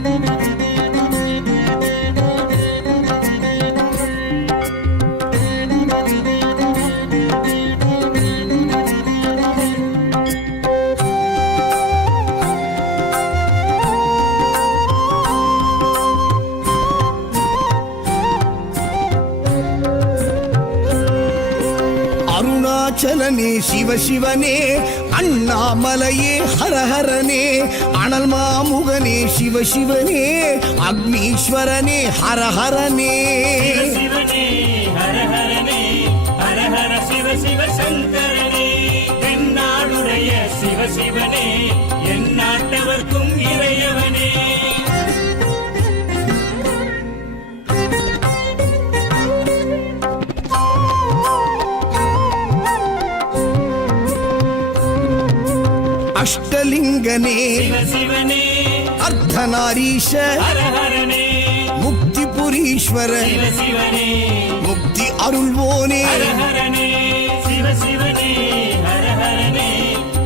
Thank you. அருணாச்சலனே சிவசிவனே அண்ணாமலையே ஹரஹரனே அனல் மாமுகனே சிவ சிவனே அக்னீஸ்வரனே ஹரஹரனே. சிவ சிவ சங்கரனே. தென்னாடுடைய சிவ சிவனே என் நாட்டவர்க்கும் இறையவனே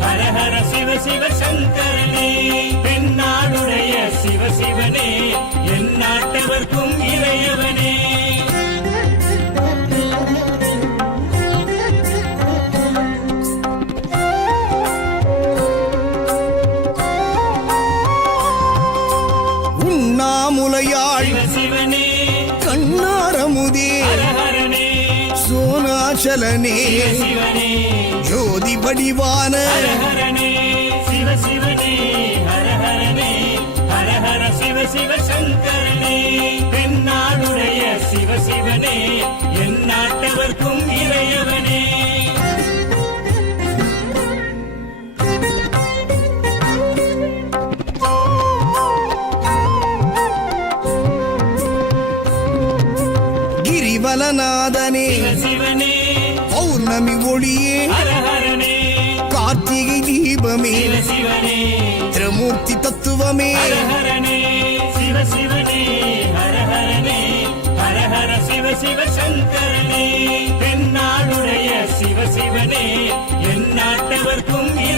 ஹர ஹர சிவ சிவ சங்கரனே. தென்னாடுடைய சிவ சிவனே என் நாட்டவர்க்கும் ஹரனே சோனாச்சலனே. ஜோதி வடிவான. சிவ சிவ சங்கரனே. தென்னாடுடைய சிவ சிவனே. சிவனே பௌர்ணமி ஒளியே. கார்த்திகை தீபமே. திரமூர்த்தி தத்துவமே. சிவ சங்கரனே. தென்னாடுடைய சிவ சிவனே என் நாட்டவர்க்கும்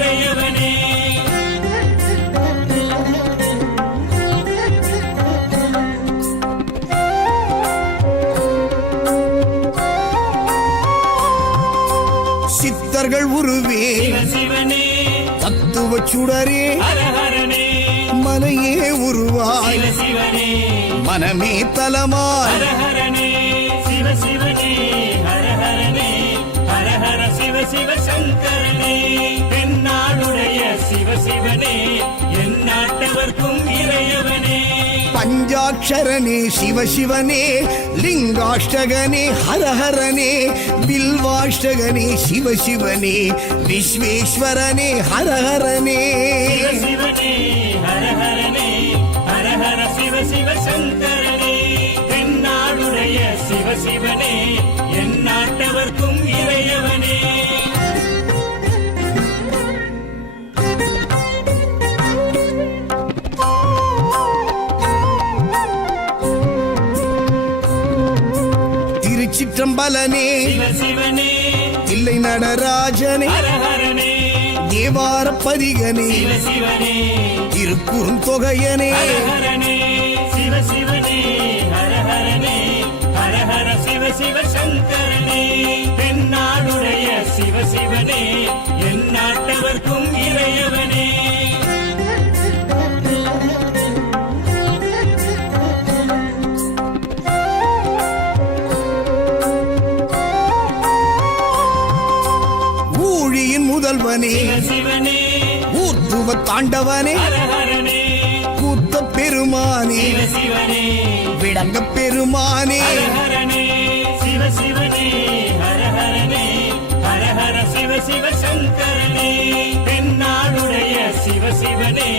உருவே. தத்துவ சுடரே. மனையே உருவாய். மனமே தலமாய். சிவ சிவ சங்கரனே. சிவ சிவனே. என் நாட்டவர்க்கும் இறையவனே பஞ்சாட்சரனே சிவசிவனே லிங்காஷ்டகனே ஹரஹரனே பில்வாஷ்டகனே சிவசிவனே விஸ்வேஸ்வரனே ஹரஹரனே. சிவசிவனே என் நாட்டவர்க்கும் திருச்சிற்றம்பலனே தில்லை நடராஜனே. தேவார பதிகனே திருக்குறுந்தொகையனே சிவ சங்கரனே. தென்னாடுடைய சிவ சிவனே என் நாட்டவர்க்கும் இறையவனே. ஊழியின் முதல்வனே ஊர்த்துவ தாண்டவனே. கூத்த பெருமானே. விளங்க பெருமானே. சிவ சங்கரனே. தென்னாடுடைய சிவ சிவனே